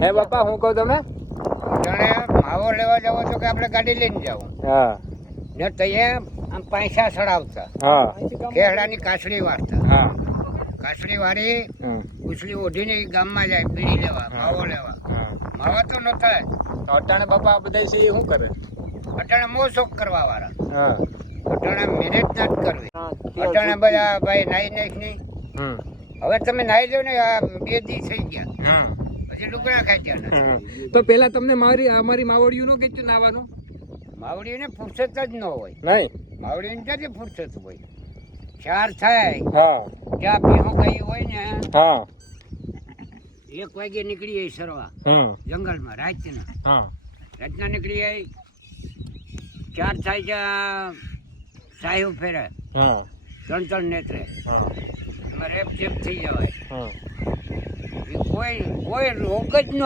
હે બાપા હું કહું તમે જાણે માવો લેવા જાવ તો કે આપણે ગાડી લઈને જાવ હા ને તઈએ આમ પૈસા ચડાવતા હા કેળાની કાસડી વાળતા હા કાસડી વાળી ઉછળી ઓઢીને ઈ ગામમાં જાય બીડી લેવા માવો લેવા માવા તો નહોતા જ. તો અટાણે બાપા આ બધા છે એ શું કરે અટાણે મોશોક કરવા વાળા હા અટાણે મહેનત ના જ કરવી અટાણે બધા ભાઈ નાઈ નાખ નહીં હવે તમે નાઈ લો ને આ 2 દી થઈ ગયા પછી લુગડા ખાઈ ગયા તો પેલા તમને અમારી માવડિયું નો કીધું નાવાનું માવડીને ફુરસત જ ન હોય નહીં માવડીને ક્યાંથી ફુરસત હોય 4 થાય હા ત્યાં ભેહો ગઈ હોય ને હા 1 વાગે નીકળી જાય સરવા જંગલમાં રાતના રાતના નીકળી જાય 4 થાય ત્યાં સાહેબ ફેરે હા 3 નેત્રે એમાં રેપ ચેપ થઈ જવાય કોઈ રોક જ ન